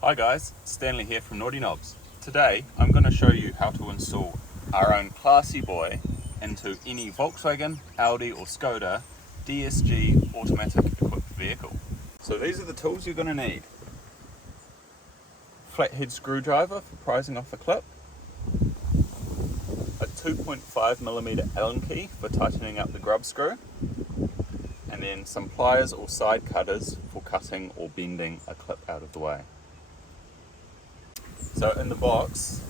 Hi guys, Stanley here from Naughty Knobs. Today I'm going to show you how to install our own classy boy into any Volkswagen, Audi or Skoda DSG automatic equipped vehicle. So these are the tools you're going to need. Flathead screwdriver for prising off the clip, a 2.5mm Allen key for tightening up the grub screw, and then some pliers or side cutters for cutting or bending a clip out of the way. So in the box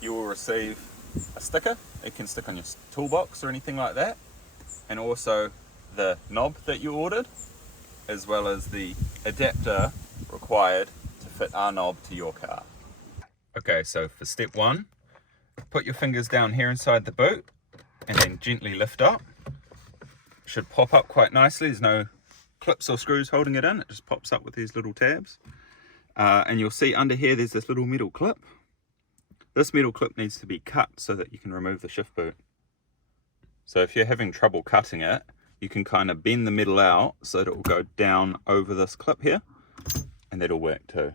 you will receive a sticker. It can stick on your toolbox or anything like that, and also the knob that you ordered, as well as the adapter required to fit our knob to your car. Okay, so for step one, put your fingers down here inside the boot and then gently lift up. It should pop up quite nicely. There's no clips or screws holding it in. It just pops up with these little tabs. And you'll see under here there's this little metal clip. This metal clip needs to be cut so that you can remove the shift boot. So if you're having trouble cutting it, you can kind of bend the metal out so that it will go down over this clip here, and that'll work too.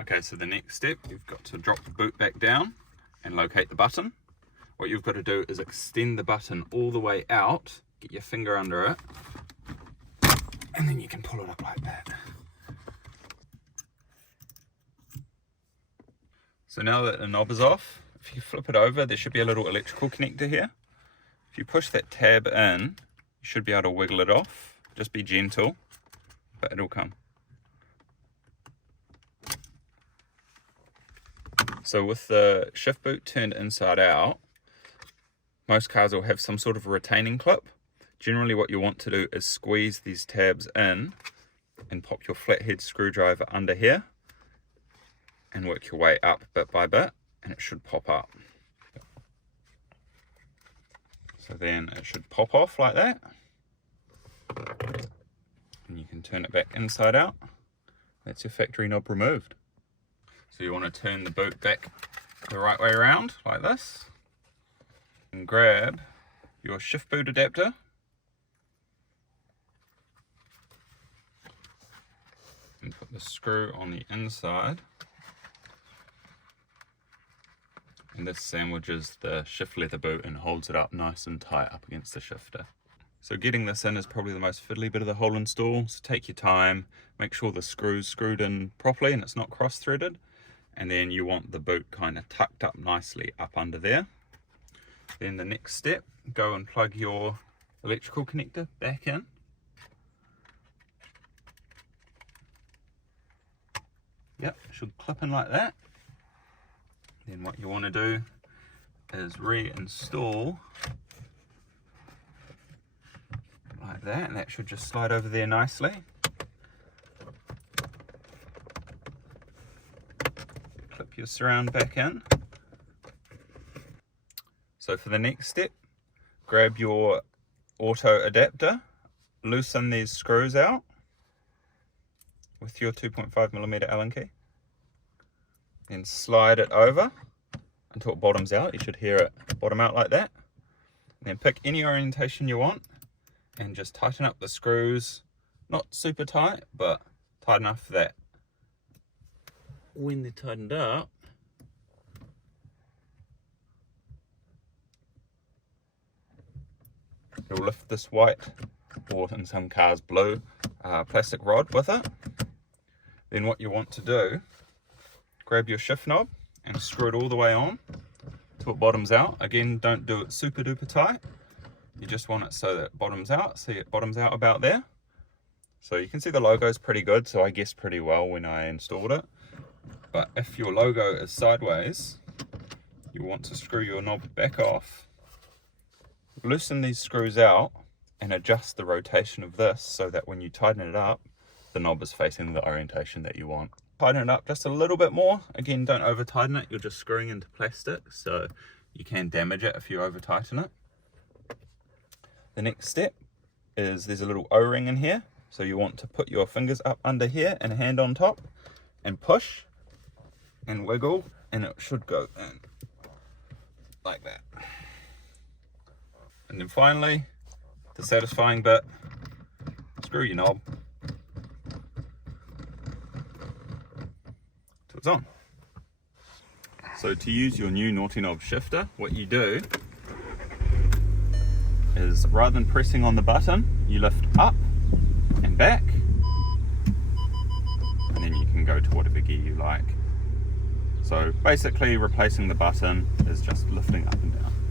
Okay, so the next step, you've got to drop the boot back down and locate the button. What you've got to do is extend the button all the way out, get your finger under it, and then you can pull it up like that. So now that the knob is off, if you flip it over, there should be a little electrical connector here. If you push that tab in, you should be able to wiggle it off. Just be gentle, but it'll come. So with the shift boot turned inside out, most cars will have some sort of retaining clip. Generally what you want to do is squeeze these tabs in and pop your flathead screwdriver under here and work your way up bit by bit, and it should pop up. So then it should pop off like that, and you can turn it back inside out. That's your factory knob removed. So you want to turn the boot back the right way around like this, and grab your shift boot adapter, and put the screw on the inside. And this sandwiches the shift leather boot and holds it up nice and tight up against the shifter. So getting this in is probably the most fiddly bit of the whole install. So take your time, make sure the screw's screwed in properly and it's not cross-threaded. And then you want the boot kind of tucked up nicely up under there. Then the next step, go and plug your electrical connector back in. Yep, it should clip in like that. Then what you want to do is reinstall like that, and that should just slide over there nicely. Clip your surround back in. So for the next step, grab your auto adapter, loosen these screws out with your 2.5mm Allen key. Then slide it over until it bottoms out. You should hear it bottom out like that. And then pick any orientation you want and just tighten up the screws. Not super tight, but tight enough that when they're tightened up, you'll lift this white, or in some cars blue, plastic rod with it. Then what you want to do, grab your shift knob and screw it all the way on till it bottoms out. Again, don't do it super duper tight. You just want it so that it bottoms out. See, it bottoms out about there. So you can see the logo is pretty good, so I guessed pretty well when I installed it. But if your logo is sideways, you want to screw your knob back off, loosen these screws out and adjust the rotation of this so that when you tighten it up, the knob is facing the orientation that you want. Tighten it up just a little bit more. Again, don't over tighten it. You're just screwing into plastic, so you can damage it if you over tighten it. The next step is there's a little O-ring in here. So you want to put your fingers up under here and a hand on top and push and wiggle, and it should go in like that. And then finally, the satisfying bit, screw your knob it's on. So to use your new naughty knob shifter, what you do is rather than pressing on the button, you lift up and back, and then you can go to whatever gear you like. So basically replacing the button is just lifting up and down.